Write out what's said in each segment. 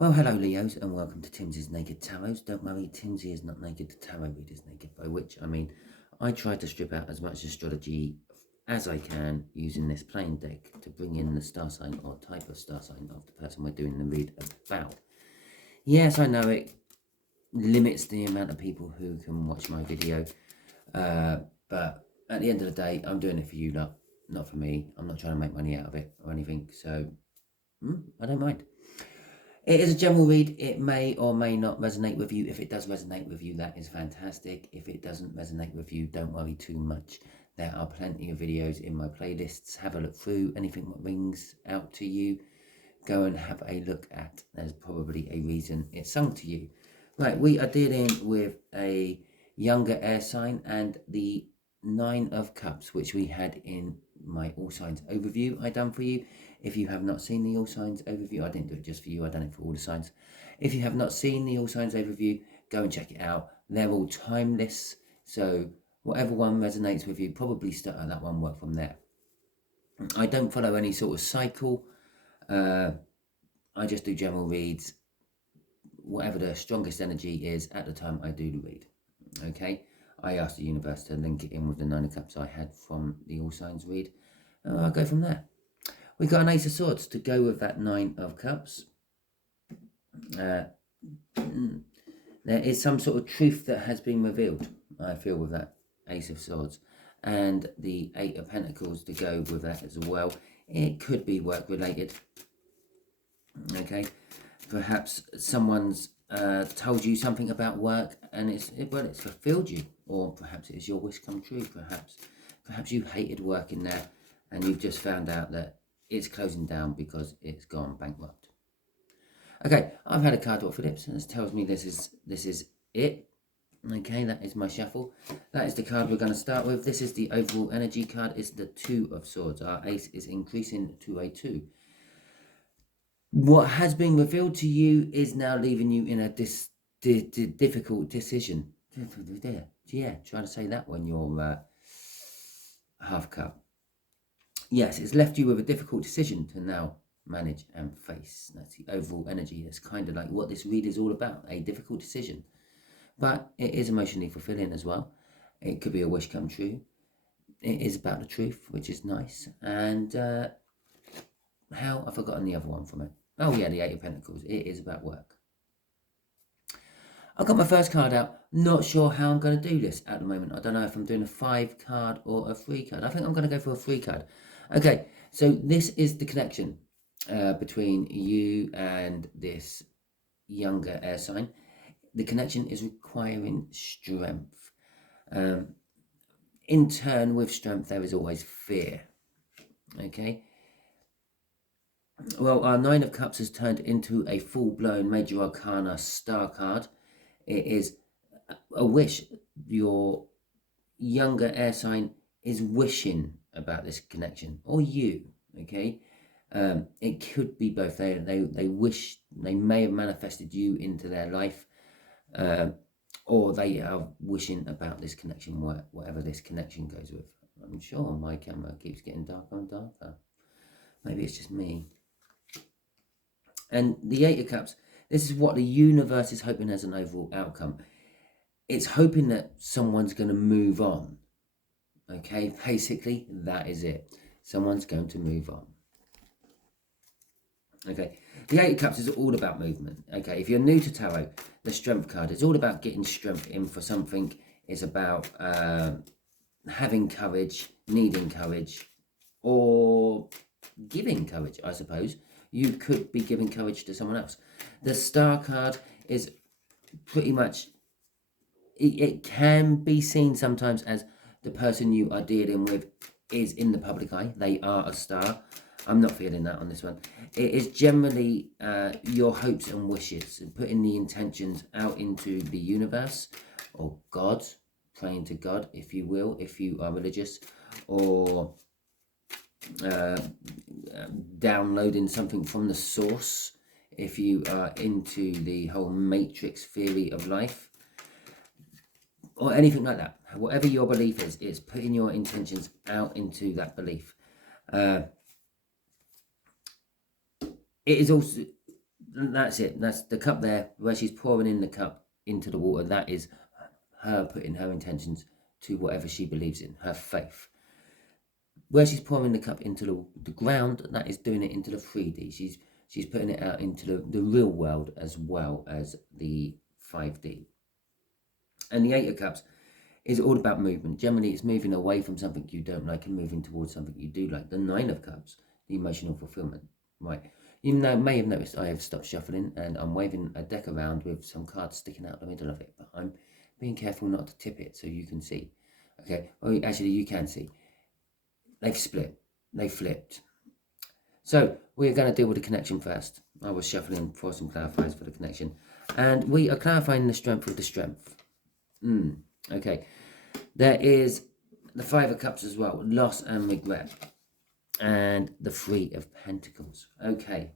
Well, hello Leos, and welcome to Timsy's Naked Tarot. Don't worry, Timsy is not naked, the tarot read is naked, by which I mean I try to strip out as much astrology as I can using this plain deck to bring in the star sign or type of star sign of the person we're doing the read about. Yes, I know it limits the amount of people who can watch my video, but at the end of the day, I'm doing it for you, not for me. I'm not trying to make money out of it or anything, so I don't mind. It is a general read. It may or may not resonate with you. If it does resonate with you, that is fantastic. If it doesn't resonate with you, don't worry too much. There are plenty of videos in my playlists. Have a look through. Anything that rings out to you, go and have a look at. There's probably a reason it's sung to you. Right, we are dealing with a younger air sign and the Nine of Cups, which we had in my All Signs overview I done for you. If you have not seen the All Signs overview, I didn't do it just for you, I done it for all the signs. If you have not seen the All Signs overview, go and check it out. They're all timeless, so whatever one resonates with you, probably start at that one, work from there. I don't follow any sort of cycle. I just do general reads. Whatever the strongest energy is at the time I do the read. Okay, I asked the universe to link it in with the Nine of Cups I had from the All Signs read. I'll go from there. We've got an Ace of Swords to go with that Nine of Cups. There is some sort of truth that has been revealed, I feel, with that Ace of Swords. And the Eight of Pentacles to go with that as well. It could be work related. Okay, perhaps someone's told you something about work and it's fulfilled you, or perhaps it is your wish come true. Perhaps you hated working there and you've just found out that it's closing down because it's gone bankrupt. Okay, I've had a card draw for Phillips and this tells me this is it. Okay, that is my shuffle. That is the card we're going to start with. This is the overall energy card. It's the Two of Swords. Our ace is increasing to a 2. What has been revealed to you is now leaving you in a difficult decision. Yeah, try to say that when you're half cup. Yes, it's left you with a difficult decision to now manage and face. That's the overall energy. That's kind of like what this read is all about, a difficult decision. But it is emotionally fulfilling as well. It could be a wish come true. It is about the truth, which is nice. And how? I've forgotten the other one from it. Oh yeah, the Eight of Pentacles. It is about work. I got my first card out. Not sure how I'm going to do this at the moment. I don't know if I'm doing a 5 card or a 3 card. I think I'm going to go for a 3 card. Okay, so this is the connection between you and this younger air sign. The connection is requiring strength. In turn, with strength, there is always fear. Okay. Well, our Nine of Cups has turned into a full-blown Major Arcana star card. It is a wish. Your younger air sign is wishing about this connection, or you, okay? It could be both. They wish, they may have manifested you into their life, or they are wishing about this connection, whatever this connection goes with. I'm sure my camera keeps getting darker and darker. Maybe it's just me. And the Eight of Cups, this is what the universe is hoping as an overall outcome. It's hoping that someone's going to move on. Okay, basically, that is it. Someone's going to move on. Okay, the Eight of Cups is all about movement. Okay, if you're new to tarot, the Strength card is all about getting strength in for something. It's about having courage, needing courage, or giving courage, I suppose. You could be giving courage to someone else. The Star card is pretty much, it can be seen sometimes as the person you are dealing with is in the public eye. They are a star. I'm not feeling that on this one. It is generally your hopes and wishes, and putting the intentions out into the universe, or God, praying to God, if you will, if you are religious, or downloading something from the source, if you are into the whole matrix theory of life, or anything like that. Whatever your belief is, it's putting your intentions out into that belief. It is also that's it. That's the cup there, where she's pouring in the cup into the water. That is her putting her intentions to whatever she believes in, her faith. Where she's pouring the cup into the ground, that is doing it into the 3D. She's putting it out into the real world as well as the 5D. And the 8 of Cups is all about movement. Generally, it's moving away from something you don't like and moving towards something you do like. The 9 of Cups, the emotional fulfillment. Right. You may have noticed I have stopped shuffling and I'm waving a deck around with some cards sticking out the middle of it, but I'm being careful not to tip it so you can see. Okay. Well, actually, you can see. They've split. They flipped. So we're going to deal with the connection first. I was shuffling for some clarifiers for the connection. And we are clarifying the strength of the strength. Okay. There is the 5 of Cups as well. Loss and regret. And the 3 of Pentacles. Okay.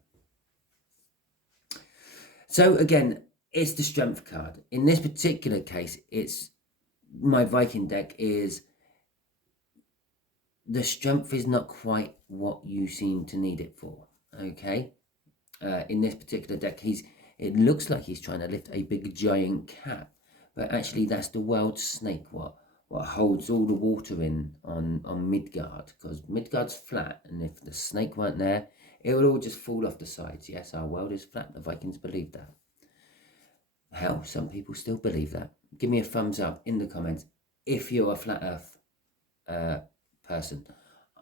So again, it's the strength card. In this particular case, it's my Viking deck is... the strength is not quite what you seem to need it for, okay? In this particular deck, it looks like he's trying to lift a big giant cat, but actually that's the world snake, what holds all the water in on Midgard, because Midgard's flat, and if the snake weren't there, it would all just fall off the sides. Yes, our world is flat. The Vikings believed that. Hell, some people still believe that. Give me a thumbs up in the comments if you're a flat earth person.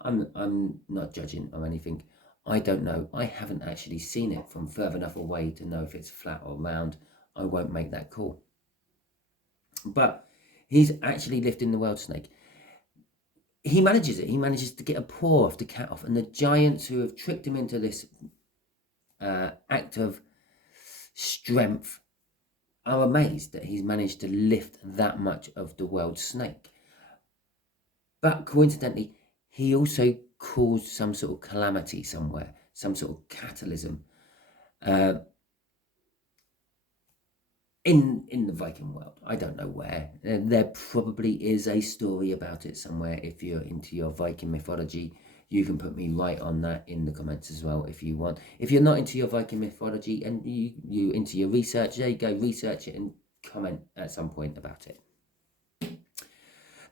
I'm not judging or anything. I don't know. I haven't actually seen it from further enough away to know if it's flat or round. I won't make that call. But he's actually lifting the world snake. He manages it. He manages to get a paw off the cat off. And the giants who have tricked him into this act of strength are amazed that he's managed to lift that much of the world snake. But coincidentally, he also caused some sort of calamity somewhere, some sort of catalysm in the Viking world. I don't know where. There probably is a story about it somewhere. If you're into your Viking mythology, you can put me right on that in the comments as well if you want. If you're not into your Viking mythology and you into your research, there you go, research it and comment at some point about it.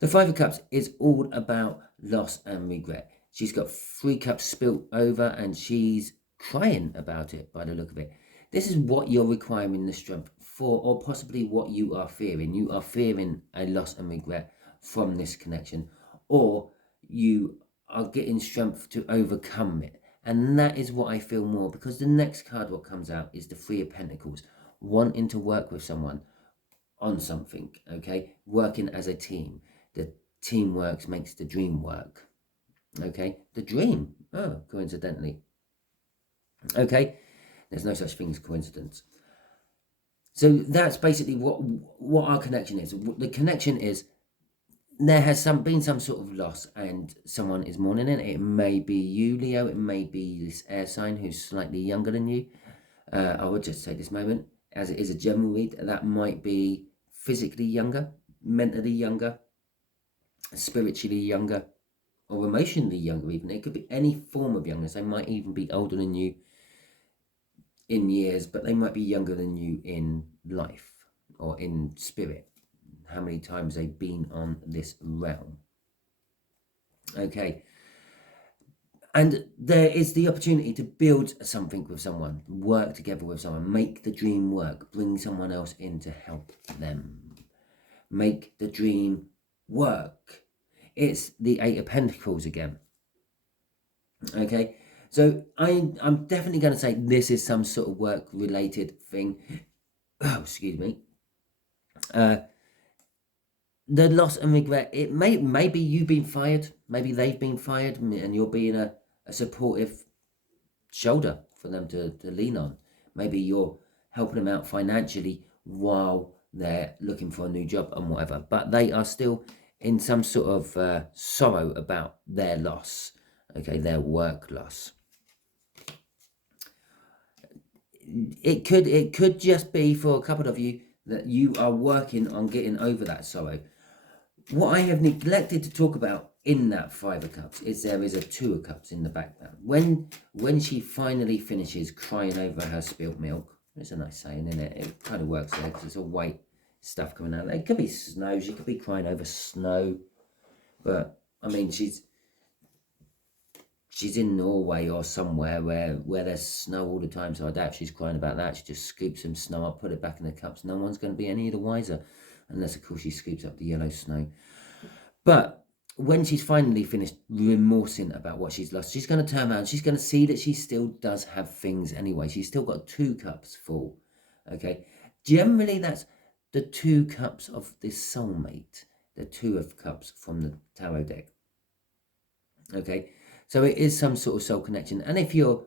The 5 of Cups is all about loss and regret. She's got 3 cups spilt over and she's crying about it by the look of it. This is what you're requiring the strength for, or possibly what you are fearing. You are fearing a loss and regret from this connection, or you are getting strength to overcome it. And that is what I feel more, because the next card what comes out is the 3 of Pentacles, wanting to work with someone on something, okay? Working as a team. The teamwork makes the dream work. Okay, the dream. Oh, coincidentally. Okay, there's no such thing as coincidence. So that's basically what our connection is. The connection is there has been some sort of loss and someone is mourning it. It may be you, Leo. It may be this air sign who's slightly younger than you. I would just take this moment, as it is a general read, that might be physically younger, mentally younger, spiritually younger, or emotionally younger even. It could be any form of youngness. They might even be older than you in years, but they might be younger than you in life or in spirit. How many times they've been on this realm. Okay. And there is the opportunity to build something with someone, work together with someone, make the dream work, bring someone else in to help them. Make the dream work. It's the 8 of Pentacles again. Okay, so I'm definitely going to say this is some sort of work-related thing. Oh, excuse me. The loss and regret, it maybe you've been fired, maybe they've been fired, and you're being a supportive shoulder for them to lean on. Maybe you're helping them out financially while they're looking for a new job and whatever, but they are still in some sort of sorrow about their loss, okay, their work loss. It could just be for a couple of you that you are working on getting over that sorrow. What I have neglected to talk about in that Five of Cups is there is a Two of Cups in the background. When she finally finishes crying over her spilt milk, it's a nice saying, isn't it? It kind of works there because it's all white stuff coming out. It could be snow. She could be crying over snow, but I mean, she's in Norway or somewhere where there's snow all the time. So I doubt she's crying about that. She just scoops some snow up, put it back in the cups. No one's going to be any the wiser, unless of course she scoops up the yellow snow. But when she's finally finished remorsing about what she's lost, she's going to turn around. She's going to see that she still does have things anyway. She's still got 2 cups full. Okay. Generally, that's the 2 cups of this soulmate. The 2 of Cups from the tarot deck. Okay. So it is some sort of soul connection. And if you're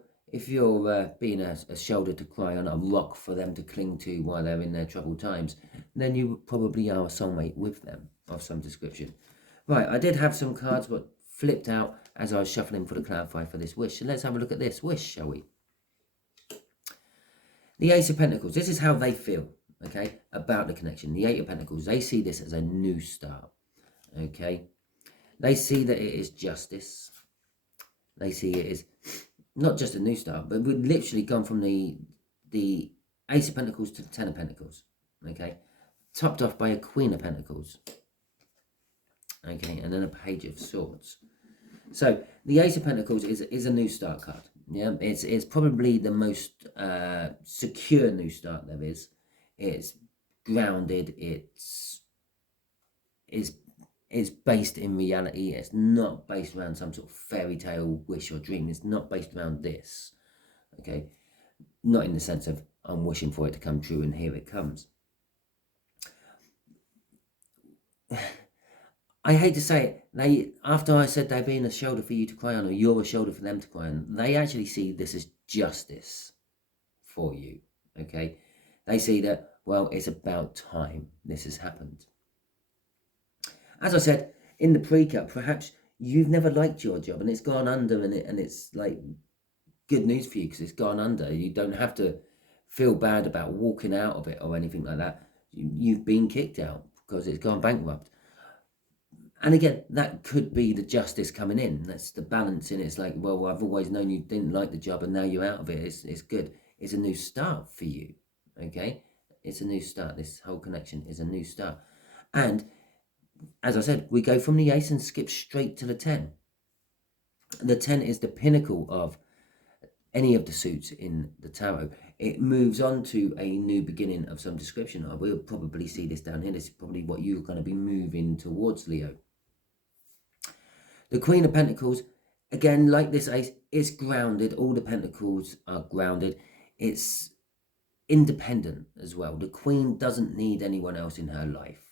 being a shoulder to cry on, a rock for them to cling to while they're in their troubled times, then you probably are a soulmate with them of some description. Right, I did have some cards but flipped out as I was shuffling for the clarify for this wish. So let's have a look at this wish, shall we? The Ace of Pentacles. This is how they feel, okay, about the connection. The Eight of Pentacles, they see this as a new start, okay? They see that it is justice. They see it is not just a new start, but we've literally gone from the Ace of Pentacles to the Ten of Pentacles, okay? Topped off by a Queen of Pentacles. Okay, and then a Page of Swords. So the Ace of Pentacles is a new start card. Yeah, it's probably the most secure new start there is. It's grounded. It's based in reality. It's not based around some sort of fairy tale wish or dream. It's not based around this. Okay, not in the sense of I'm wishing for it to come true and here it comes. I hate to say it, after I said they're being a shoulder for you to cry on, or you're a shoulder for them to cry on, they actually see this as justice for you, okay? They see that, well, it's about time this has happened. As I said, in the pre-cut, perhaps you've never liked your job and it's gone under and it's like good news for you because it's gone under. You don't have to feel bad about walking out of it or anything like that. You've been kicked out because it's gone bankrupt. And again, that could be the justice coming in. That's the balance in it. It's like, well, I've always known you didn't like the job and now you're out of it. It's good. It's a new start for you, okay? It's a new start. This whole connection is a new start. And as I said, we go from the Ace and skip straight to the 10. The 10 is the pinnacle of any of the suits in the tarot. It moves on to a new beginning of some description. We'll probably see this down here. This is probably what you're going to be moving towards, Leo. The Queen of Pentacles, again, like this Ace, is grounded. All the Pentacles are grounded. It's independent as well. The Queen doesn't need anyone else in her life,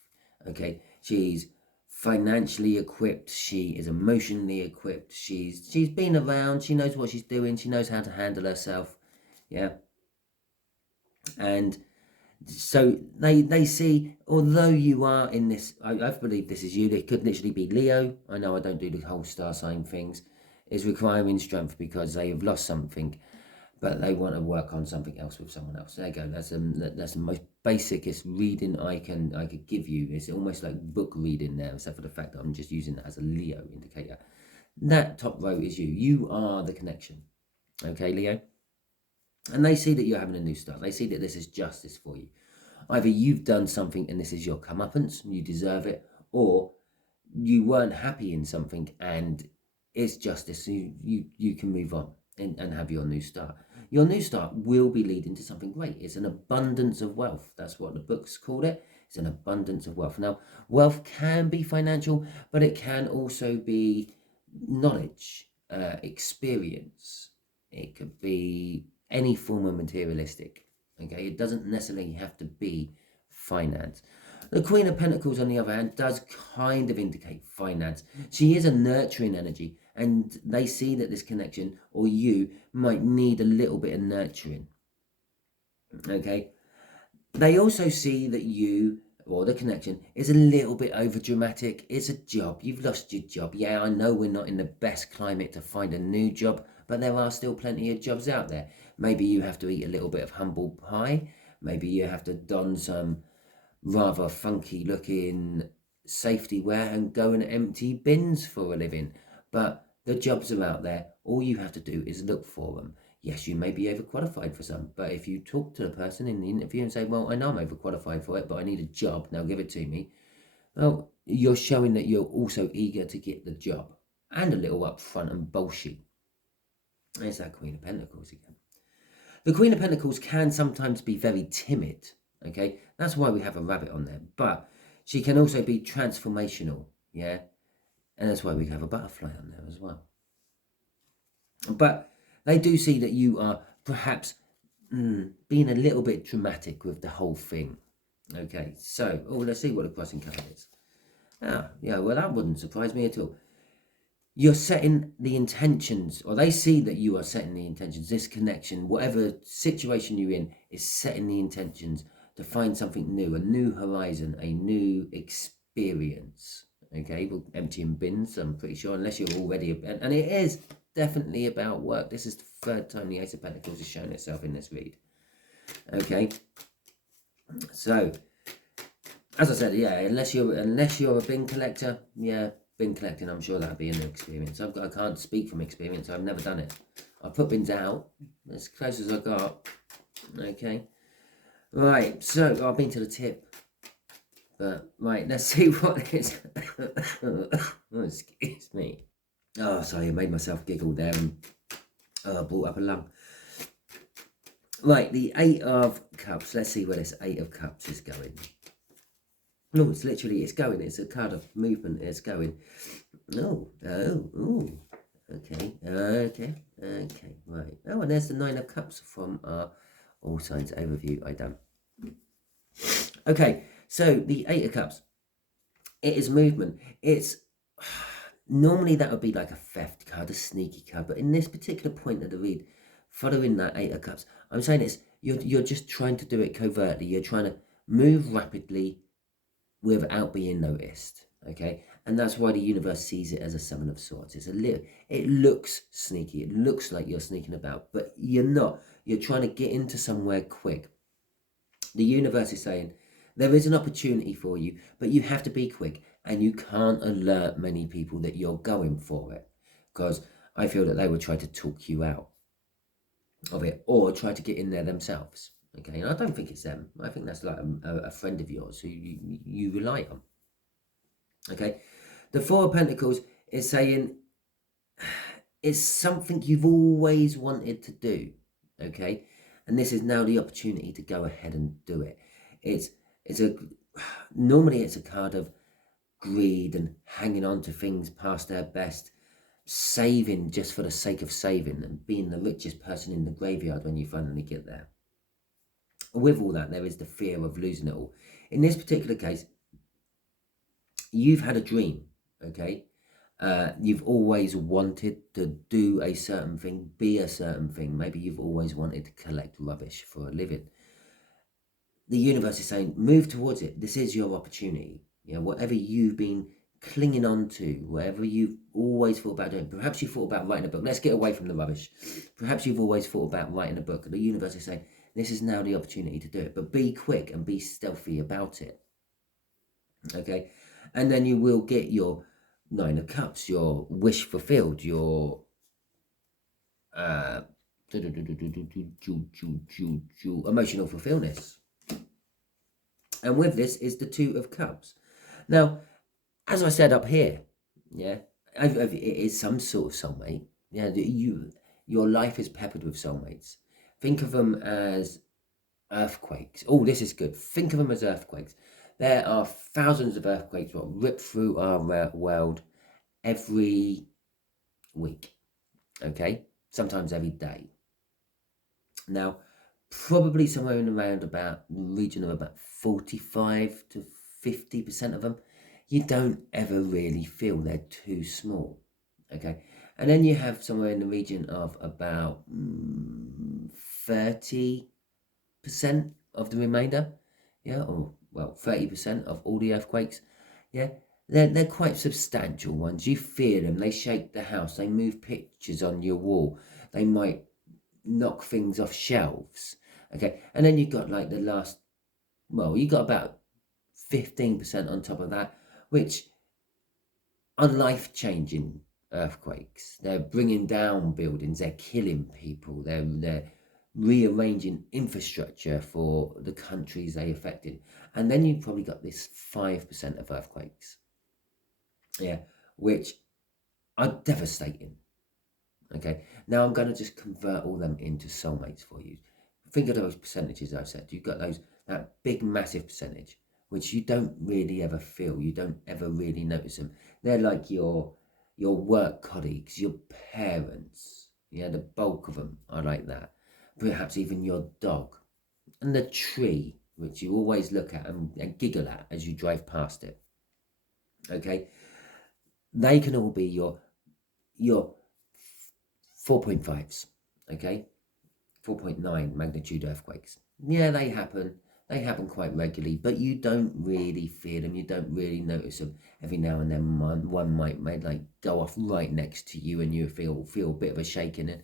okay? She's financially equipped. She is emotionally equipped. She's been around. She knows what she's doing. She knows how to handle herself, yeah? And so they see, although you are in this, I believe this is you, it could literally be Leo. I know I don't do the whole star sign things, is requiring strength because they have lost something, but they want to work on something else with someone else. There you go. That's the most basicest reading I could give you. It's almost like book reading there, except for the fact that I'm just using that as a Leo indicator. That top row is you. You are the connection. Okay, Leo? And they see that you're having a new start. They see that this is justice for you. Either you've done something and this is your comeuppance, you deserve it, or you weren't happy in something and it's justice. So you can move on and have your new start. Your new start will be leading to something great. It's an abundance of wealth. That's what the book's called it. It's an abundance of wealth. Now, wealth can be financial, but it can also be knowledge, experience. It could be any form of materialistic, okay? It doesn't necessarily have to be finance. The Queen of Pentacles, on the other hand, does kind of indicate finance. She is a nurturing energy, and they see that this connection, or you, might need a little bit of nurturing, okay? They also see that you, or the connection, is a little bit over dramatic. It's a job. You've lost your job. Yeah, I know we're not in the best climate to find a new job, but there are still plenty of jobs out there. Maybe you have to eat a little bit of humble pie. Maybe you have to don some rather funky looking safety wear and go and empty bins for a living. But the jobs are out there. All you have to do is look for them. Yes, you may be overqualified for some, but if you talk to the person in the interview and say, well, I know I'm overqualified for it, but I need a job, now give it to me. Well, you're showing that you're also eager to get the job, and a little upfront and bullshit. There's that Queen of Pentacles again. The Queen of Pentacles can sometimes be very timid, okay? That's why we have a rabbit on there. But she can also be transformational, yeah? And that's why we have a butterfly on there as well. But they do see that you are perhaps being a little bit dramatic with the whole thing. Okay, so, let's see what the crossing card is. Yeah, well, that wouldn't surprise me at all. You're setting the intentions, or they see that you are setting the intentions. This connection, whatever situation you're in, is setting the intentions to find something new, a new horizon, a new experience. Okay, well, emptying bins, I'm pretty sure, unless you're already, and it is definitely about work. This is the third time the Ace of Pentacles has shown itself in this read. Okay, so as I said, yeah, unless you're a bin collector, yeah, bin collecting, I'm sure that'd be a new experience. I can't speak from experience. I've never done it. I put bins out as close as I got. Okay, right. So I've been to the tip. But right, let's see what it is. Oh, excuse me. Oh, sorry, I made myself giggle there and brought up a lung. Right, the Eight of Cups. Let's see where this Eight of Cups is going. No, it's literally, it's going. It's a card of movement. It's going. Oh, okay, right. Oh, and there's the Nine of Cups from our All Signs overview I done. Okay, so the Eight of Cups. It is movement. It's normally that would be like a theft card, a sneaky card, but in this particular point of the read, following that Eight of Cups, I'm saying it's you're just trying to do it covertly. You're trying to move rapidly without being noticed. Okay, and that's why the universe sees it as a Seven of Swords. It looks sneaky. It looks like you're sneaking about, but you're not. You're trying to get into somewhere quick. The universe is saying there is an opportunity for you, but you have to be quick, and you can't alert many people that you're going for it, because I feel that they would try to talk you out of it or try to get in there themselves. Okay, and I don't think it's them. I think that's like a friend of yours who you rely on. Okay, the Four of Pentacles is saying it's something you've always wanted to do. Okay, and this is now the opportunity to go ahead and do it. Normally it's a card of greed and hanging on to things past their best, saving just for the sake of saving, and being the richest person in the graveyard when you finally get there. With all that, there is the fear of losing it all. In this particular case, you've had a dream, okay? You've always wanted to do a certain thing, be a certain thing. Maybe you've always wanted to collect rubbish for a living. The universe is saying, move towards it. This is your opportunity. You know, whatever you've been clinging on to, whatever you've always thought about doing. Perhaps you thought about writing a book. Let's get away from the rubbish. Perhaps you've always thought about writing a book. The universe is saying, this is now the opportunity to do it. But be quick and be stealthy about it. Okay? And then you will get your Nine of Cups, your wish fulfilled, your emotional fulfillment. And with this is the Two of Cups. Now, as I said up here, yeah, it is some sort of soulmate. Yeah, your life is peppered with soulmates. Think of them as earthquakes. Oh, this is good. Think of them as earthquakes. There are thousands of earthquakes that rip through our world every week. Okay, sometimes every day. Now, probably somewhere in around about the region of about 45 to 50% of them, you don't ever really feel they're too small. Okay, and then you have somewhere in the region of about 30% of the remainder, yeah, or well, 30% of all the earthquakes, yeah, they're quite substantial ones. You feel them, they shake the house, they move pictures on your wall, they might knock things off shelves. Okay, and then you've got like the last, well, you got about 15% on top of that, which are life-changing earthquakes. They're bringing down buildings, they're killing people, they're rearranging infrastructure for the countries they affected. And then you've probably got this 5% of earthquakes, yeah, which are devastating. Okay, now I'm going to just convert all them into soulmates for you. Think of those percentages I've said. You've got that big, massive percentage, which you don't really ever feel. You don't ever really notice them. They're like your work colleagues, your parents. Yeah, the bulk of them are like that. Perhaps even your dog and the tree, which you always look at and giggle at as you drive past it. Okay, they can all be your 4.5s. Okay, 4.9 magnitude earthquakes. Yeah, they happen. They happen quite regularly, but you don't really feel them. You don't really notice them. Every now and then, one might like go off right next to you, and you feel a bit of a shaking.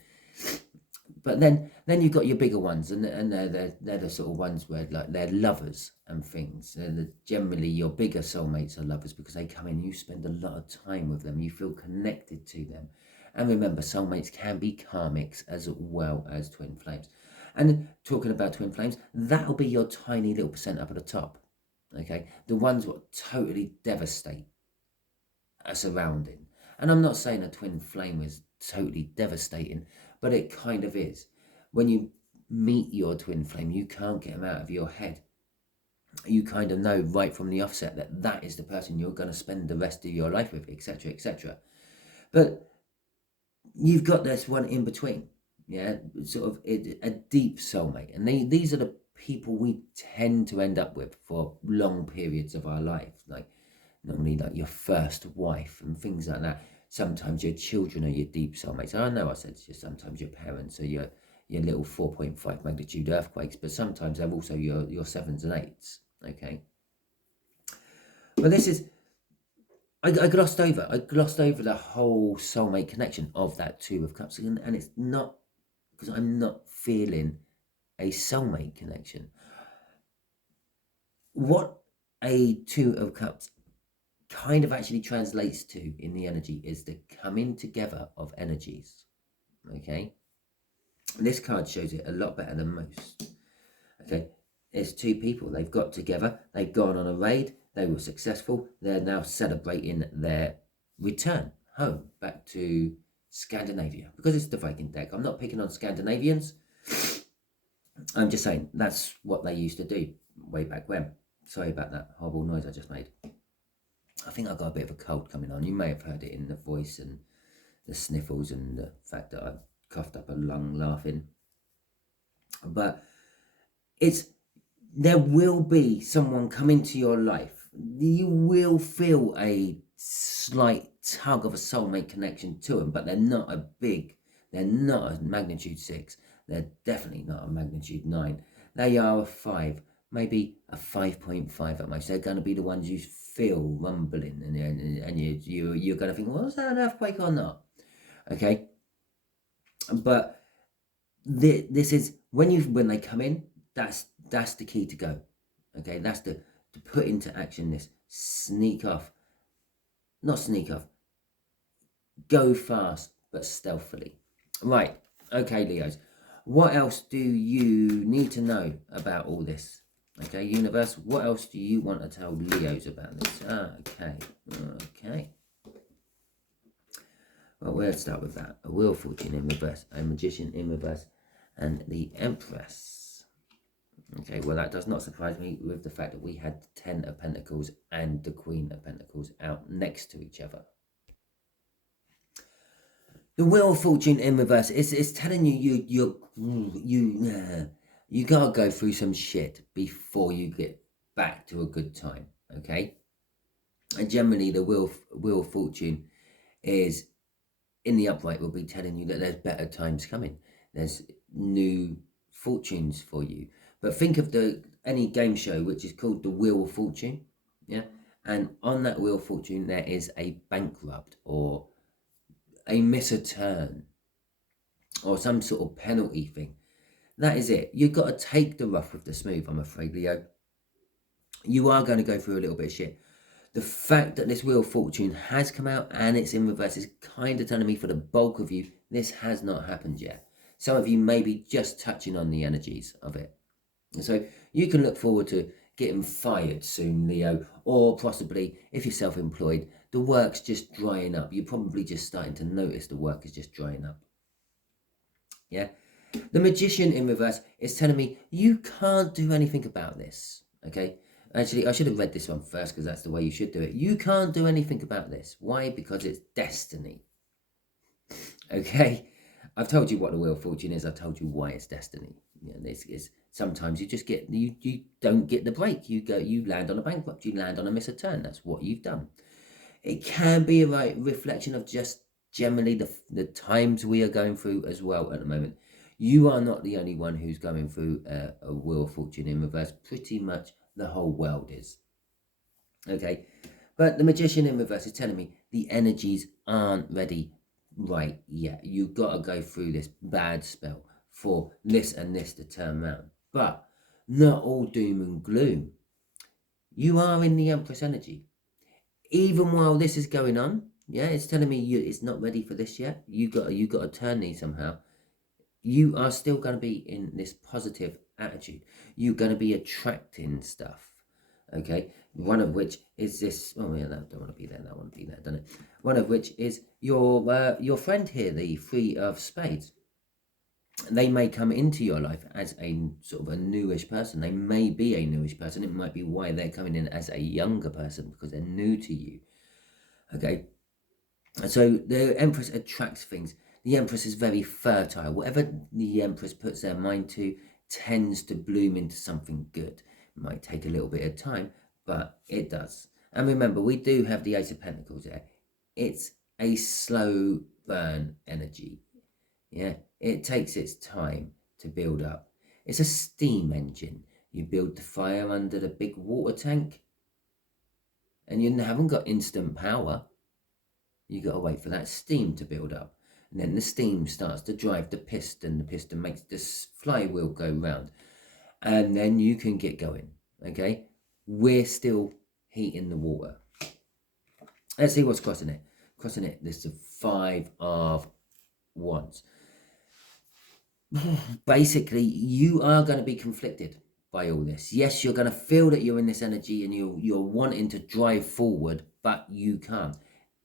But then you've got your bigger ones, and they're the sort of ones where like they're lovers and things. And generally, your bigger soulmates are lovers because they come in. You spend a lot of time with them. You feel connected to them. And remember, soulmates can be karmics as well as twin flames. And talking about twin flames, that'll be your tiny little percent up at the top. Okay, the ones that totally devastate a surrounding. And I'm not saying a twin flame is totally devastating, but it kind of is. When you meet your twin flame, you can't get them out of your head. You kind of know right from the offset that that is the person you're going to spend the rest of your life with, etc., etc. But you've got this one in between, yeah, sort of a deep soulmate, and these are the people we tend to end up with for long periods of our life, like normally like your first wife and things like that. Sometimes your children are your deep soulmates. I know I said sometimes your parents are your little 4.5 magnitude earthquakes, but sometimes they're also your 7s and 8s. Okay, but this is I glossed over the whole soulmate connection of that Two of Cups, and it's not because I'm not feeling a soulmate connection. What a Two of Cups kind of actually translates to in the energy is the coming together of energies. Okay, this card shows it a lot better than most. Okay, it's two people, they've got together, they've gone on a raid, they were successful, they're now celebrating their return home back to Scandinavia. Because it's the Viking deck, I'm not picking on Scandinavians, I'm just saying that's what they used to do way back when. Sorry about that horrible noise I just made. I think I've got a bit of a cold coming on. You may have heard it in the voice and the sniffles and the fact that I coughed up a lung laughing. But there will be someone come into your life. You will feel a slight tug of a soulmate connection to them, but they're not a magnitude 6. They're definitely not a magnitude 9. They are a 5, maybe a 5.5 at most. They're going to be the ones you feel rumbling, and you're going to think, well, is that an earthquake or not? Okay, but this is when they come in. That's the key to go. Okay, that's to put into action this not sneak off, go fast but stealthily. Right, okay, Leos, what else do you need to know about all this? Okay, universe, what else do you want to tell Leos about this? Okay. Well, we'll start with that. A Wheel of Fortune in reverse, a Magician in reverse, and the Empress. Okay, well, that does not surprise me with the fact that we had the 10 of Pentacles and the Queen of Pentacles out next to each other. The Wheel of Fortune in reverse is telling you you gotta go through some shit before you get back to a good time. Okay, and generally the Wheel of Fortune is in the upright will be telling you that there's better times coming. There's new fortunes for you. But think of any game show which is called the Wheel of Fortune, yeah. And on that Wheel of Fortune there is a bankrupt or a miss a turn or some sort of penalty thing. That is it. You've got to take the rough with the smooth, I'm afraid, Leo. You are going to go through a little bit of shit. The fact that this Wheel of Fortune has come out and it's in reverse is kind of telling me for the bulk of you, this has not happened yet. Some of you may be just touching on the energies of it. And so you can look forward to getting fired soon, Leo, or possibly, if you're self-employed, the work's just drying up. You're probably just starting to notice the work is just drying up. Yeah? The Magician in reverse is telling me you can't do anything about this, okay? Actually, I should have read this one first because that's the way you should do it. You can't do anything about this. Why? Because it's destiny. Okay? I've told you what the Wheel of Fortune is. I've told you why it's destiny. You know, this is sometimes you just get you don't get the break. You land on a bankrupt. You land on a miss a turn. That's what you've done. It can be a reflection of just generally the times we are going through as well at the moment. You are not the only one who's going through a Wheel of Fortune in reverse. Pretty much the whole world is. Okay, but the Magician in reverse is telling me the energies aren't ready right yet. You've got to go through this bad spell for this and this to turn around. But not all doom and gloom. You are in the Empress energy. Even while this is going on, yeah, it's telling me it's not ready for this yet. You got to turn these somehow. You are still going to be in this positive attitude. You're going to be attracting stuff. Okay, one of which is this. Oh yeah, that don't want to be there. That want to be there, doesn't it? One of which is your friend here, the Three of Spades. They may come into your life as a sort of a newish person. They may be a newish person. It might be why they're coming in as a younger person because they're new to you. Okay, so the Empress attracts things. The Empress is very fertile. Whatever the Empress puts their mind to tends to bloom into something good. It might take a little bit of time, but it does. And remember, we do have the Ace of Pentacles there. It's a slow burn energy. Yeah, it takes its time to build up. It's a steam engine. You build the fire under the big water tank, and you haven't got instant power. You got to wait for that steam to build up. And then the steam starts to drive the piston. The piston makes this flywheel go round. And then you can get going. Okay? We're still heating the water. Let's see what's crossing it. Crossing it, this is 5 of Wands. Basically, you are going to be conflicted by all this. Yes, you're going to feel that you're in this energy and you're wanting to drive forward, but you can't.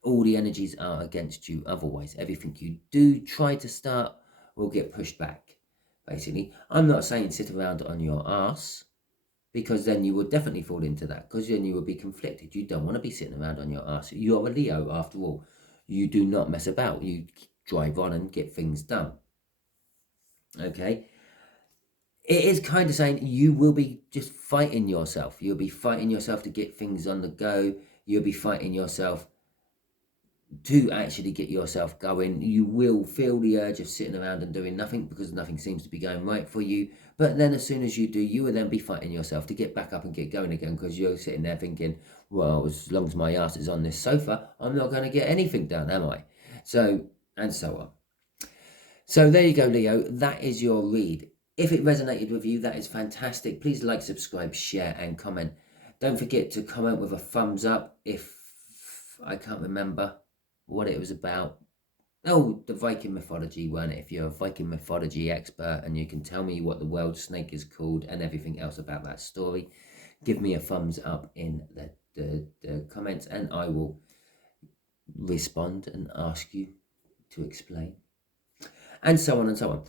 All the energies are against you otherwise. Everything you do try to start will get pushed back, basically. I'm not saying sit around on your ass, because then you would definitely fall into that, because then you would be conflicted. You don't want to be sitting around on your ass. You're a Leo, after all. You do not mess about. You drive on and get things done. Okay? It is kind of saying you will be just fighting yourself. You'll be fighting yourself to get things on the go. You'll be fighting yourself to actually get yourself going. You will feel the urge of sitting around and doing nothing because nothing seems to be going right for you. But then as soon as you do, you will then be fighting yourself to get back up and get going again, because you're sitting there thinking, well, as long as my ass is on this sofa, I'm not going to get anything done, am I? So, and so on. So there you go, Leo. That is your read. If it resonated with you, that is fantastic. Please like, subscribe, share, and comment. Don't forget to comment with a thumbs up if I can't remember what it was about. Oh, the Viking mythology, weren't it? If you're a Viking mythology expert and you can tell me what the world snake is called and everything else about that story, give me a thumbs up in the comments and I will respond and ask you to explain. And so on and so on.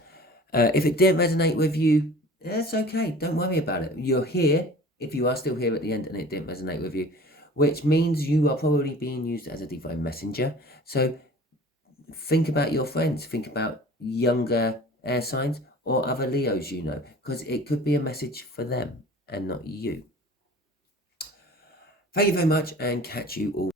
If it didn't resonate with you, that's okay. Don't worry about it. You're here, if you are still here at the end and it didn't resonate with you, which means you are probably being used as a divine messenger. So think about your friends. Think about younger air signs or other Leos you know, because it could be a message for them and not you. Thank you very much and catch you all.